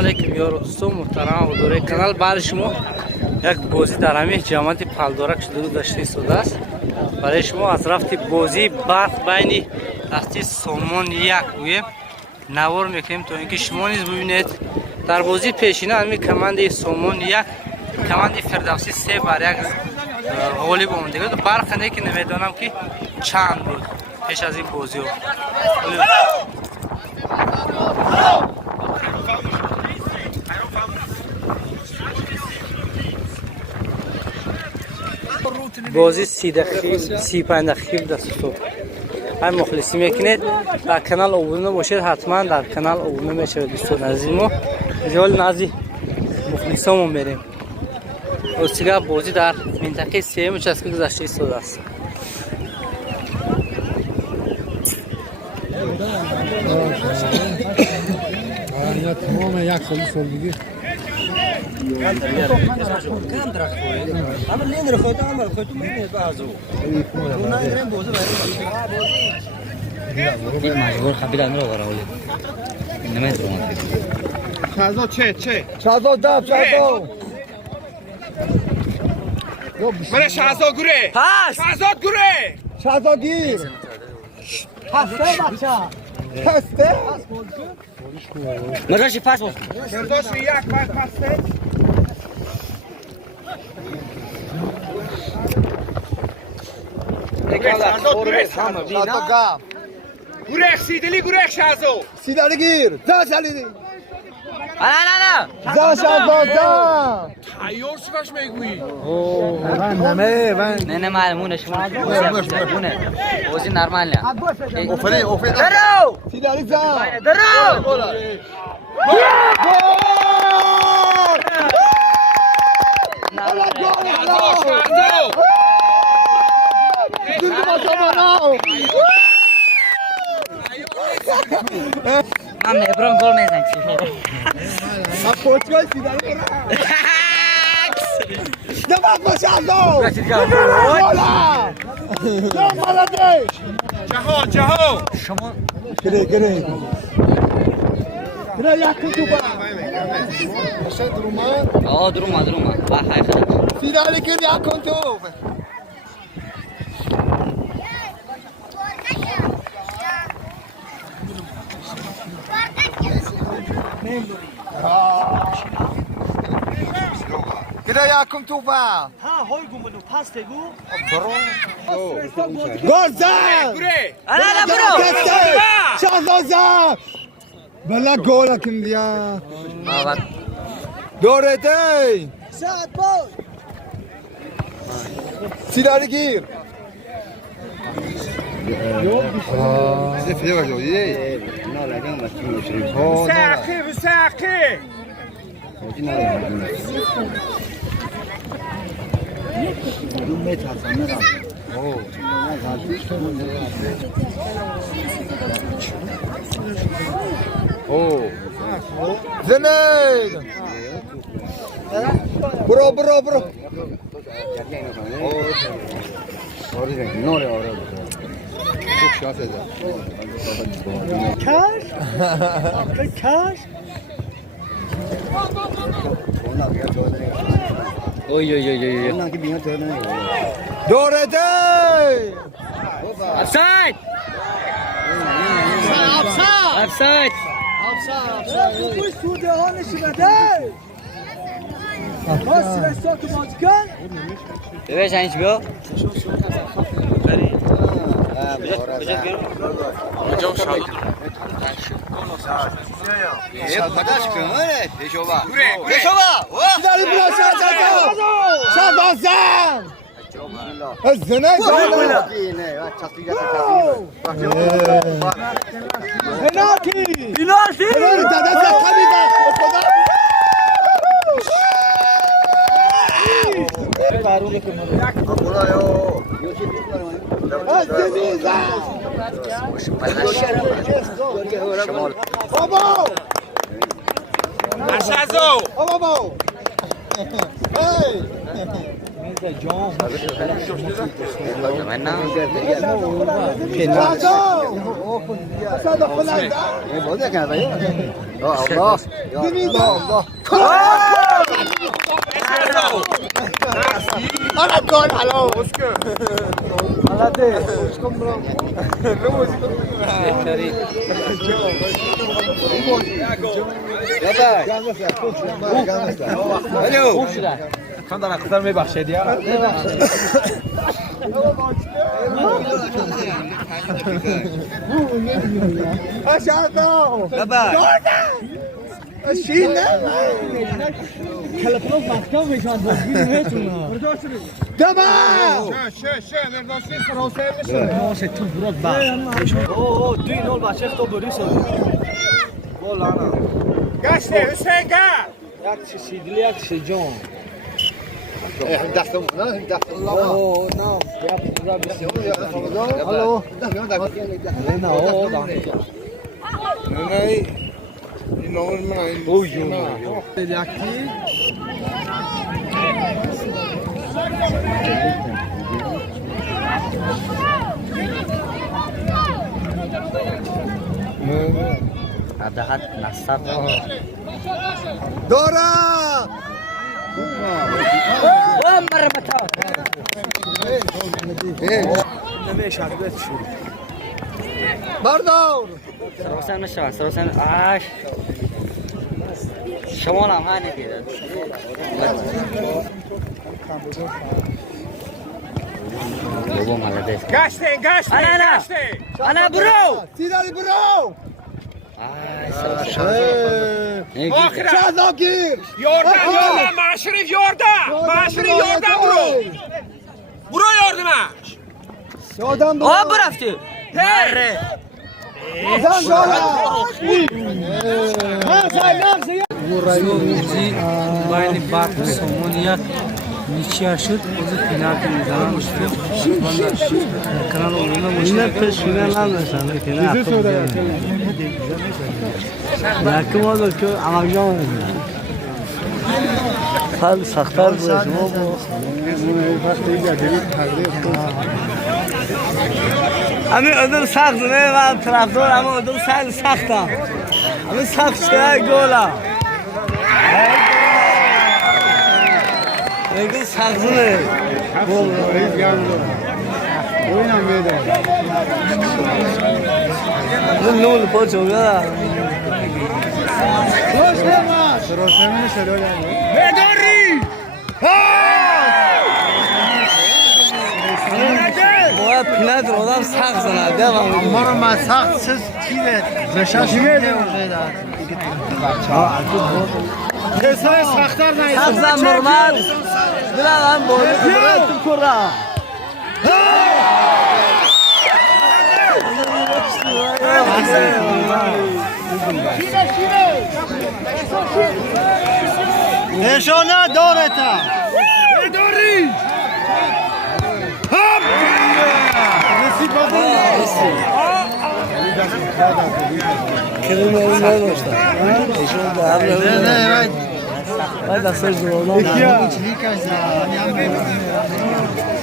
علیکم یار دوستان محترم حضور کانال. برای شما یک بازی در همین جامعه پالدارک شده داشته شده است. برای شما از رفت بازی بحث بین دستی سومون یک گویم نوار میکنیم تا اینکه شما نیز ببینید. در بازی پیشینه همین کماند سومون یک کماند فردوسی 3 بر 1 غالب آمد دیگه. برخنده که نمیدانم که چند بود پیش از این بازی ها. بازی 35 دقیقه دست تو های مخلصی میکنید. در کانال ابونه باشید، حتما در کانال ابونه میشوید دوستان عزیز. ما جوال نازی مخلصامون بریم. اوسیگا بازی در منطقه سیم چسکی گذشته ایستاده است. یا تمام یک سال دیگه کم درخت خورید اما لین خودت هم خودت میبینید بعضو اون نگریم بوزه برای مجبور خبیر امرو برای ولی نمیدونم شازو چه شازو داب شازو من شازو گوره پاس شازو گوره شازو گیر هسته بچه هسته مرشی پاس بود شازو یک پاسته گوره سیدلی گوره شازو سیدلی گیر زا شلیدی نه زا شازو زا تایور سکاش میگویی نه معلومه شما معلومه بازی نرماله اوفری درو سیدلی زا درو گول من ابراهیم گل میزنم. من پورتوگال سیدلی دبا باشازو گولا جام بلدش جهو شما گره یکم تو با دروما های خدا سیدلی گیر یکم تو Gida yakum tufa. Ha hoy gumunu pas tegu. Golzan. انا برو Shazozan. Bala gol kim diya. Dorete. Saat boy. Sidari gir. bize fide var diye Saki Zeynep. Bro. çok şans eder. Kaç? Oy. Dorete. Offside. Bu sude hanışı beder. Nasıl restoran mazgan? ببینش اینج بیا Sidari bro Shazozan. Zeynep. Penalty. Dada tabii Baba. Hey. من الله يا الله انا جول على اسكت على ده اسكم خان در اختر میبخشید یا دستم نه دستم الله نه الو حداقل نصب دورا بردار سروسن میشه سروسن آش شما هم هانی دیدن بابا مالده گشته انا برو سیداری برو شهزاگیر Yardım Maşerif yardım. Maşerif yardım bro. Bro yardımı. یادم آه برفتی مره روزی باید بات سومونیا نیچه شد از پنالتی میزنم مشکل کنال اونم مشکل پیشینه نمیشن کنه یکی مادر که آماجان حال سخت‌تر بود شما با همین ادل سخت نه من طرفدار اما ادل سختم همین سخت شده گولا لیکن سخت نه گول نول پاچو گیا باید پینت رو آدم سخت زنه ما رو ما سخت سیز چیده زشاش میده کسای سختر نیست سخت زن نرمال بلد هم باید تو کرا نشانه داره تا Dori. کریم اون نداشتم ایشون به هم باید دستش درازم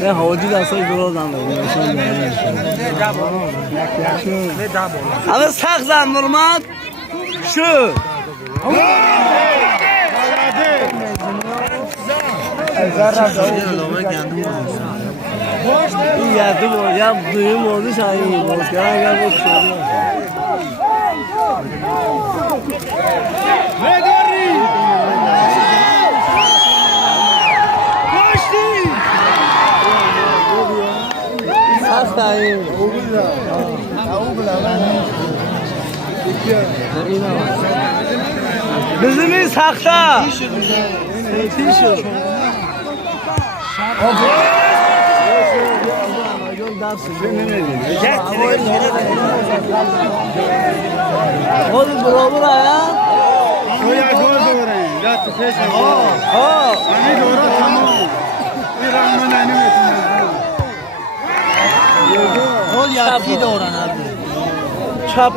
نه حاجی دستش درازم همه سخت زن نرمال شو این یادی بود یا دوی موضوع شایی بود که اگر بود شدی سخت این بزنی سخته تیشو خود برابر آیا؟ شویا گل دوره لا تفش همین دوره تمام ایران من نمیتونم گل یکی دوره نده چپ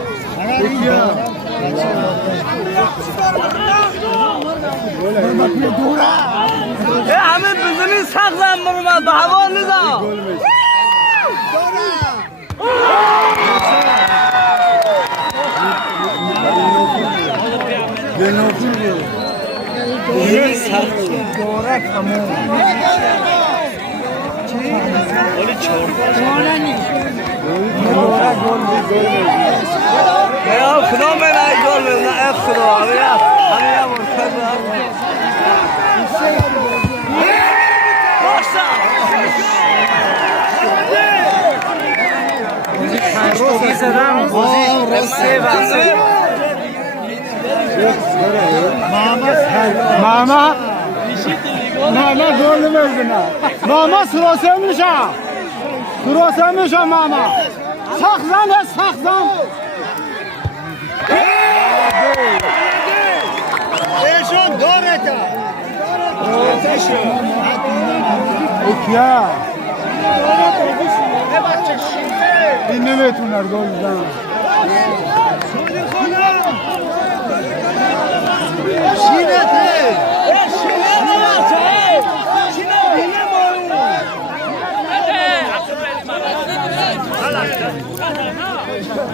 همه بزنی سخت زن مرمد به هوا نزا دلنوفور بود این سخت داره تمام ولی چهار دورا گل یا خدا من ای گل نه خدا همه مرکز روزی زدم روزی سه وقت ماما گل نمیزنه ماما سراسه میشه ماما سخت زن ایشون داره تا اوکیا این نمیتونه گل بزنه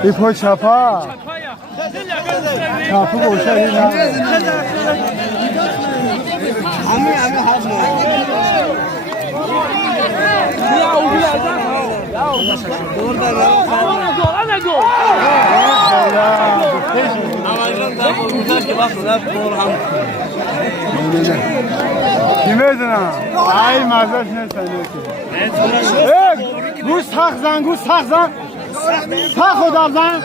ای پای چپا باشه این کی میدونه ای مزاش نمیشه گوش سخت زن سخت خدا زن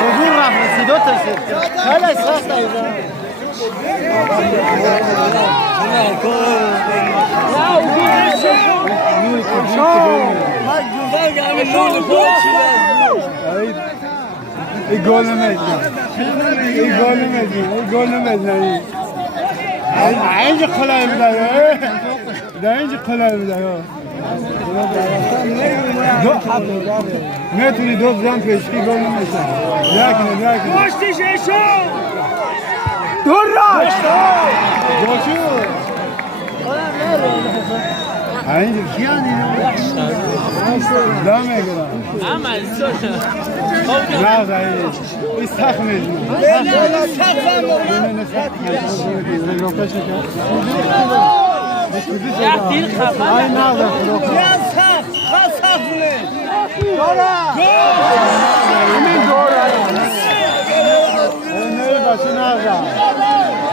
حضور رفت رسیدو ترسید خیلی سخت ایزن ای گل نمیدن اینجا خلای بده میتونی دو بزن پیشکی گل نمیشه درکنه پشتش ایشون دور را گوشو اینجا کیان اینو دامه گرم نه زایی این سخت میزنه Ay nada, ya safle. Dora. Amin Dora. Ne başına da.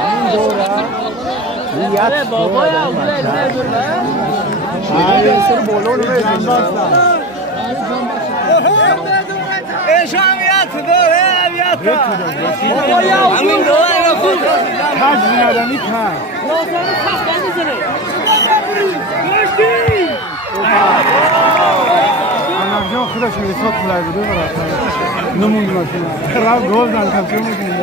Amin Dora. अरे बाबा या उधर इधर दूर है Ay sır bolon ve jambasta. Eşamiyat dora yat. Baba ya Amin Dora ile foto. Kaç dinadani kaç. Rozanı saklandı seni. Geçti. Anamcan خودش میسوت خلای بده برات. نمون ماشینا. خراب گل دان کافی میکنه.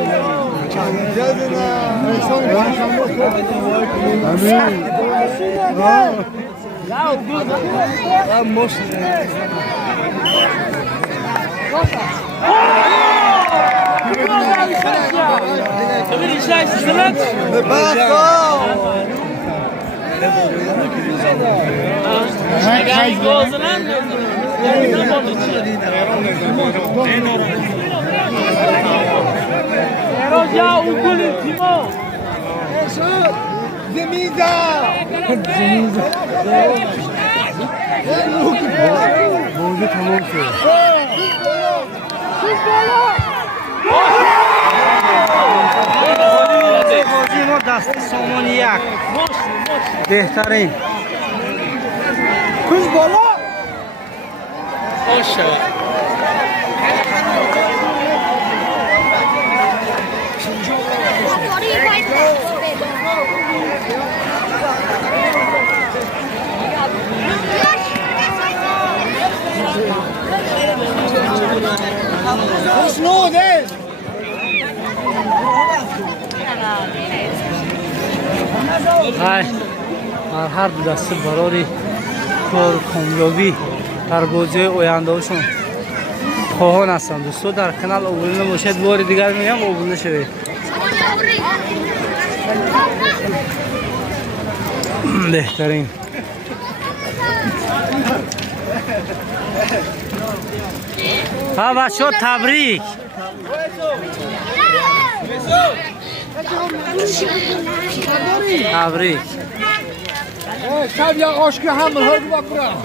Ya uguli timo. Zemiza. Boğuzu tamam ki. بازی ما دست سامان یک بهترین Kız bala. باشه های در هر دو دسته برای کامیابی در بازی آیندهشون خواهان هستم. دوستان در کانال ابونه باشید. بار دیگر میگم ابونه شوید. بهترین ها بچه‌ها تبریک. تبریک. شب یا آشکی هم رو با برام.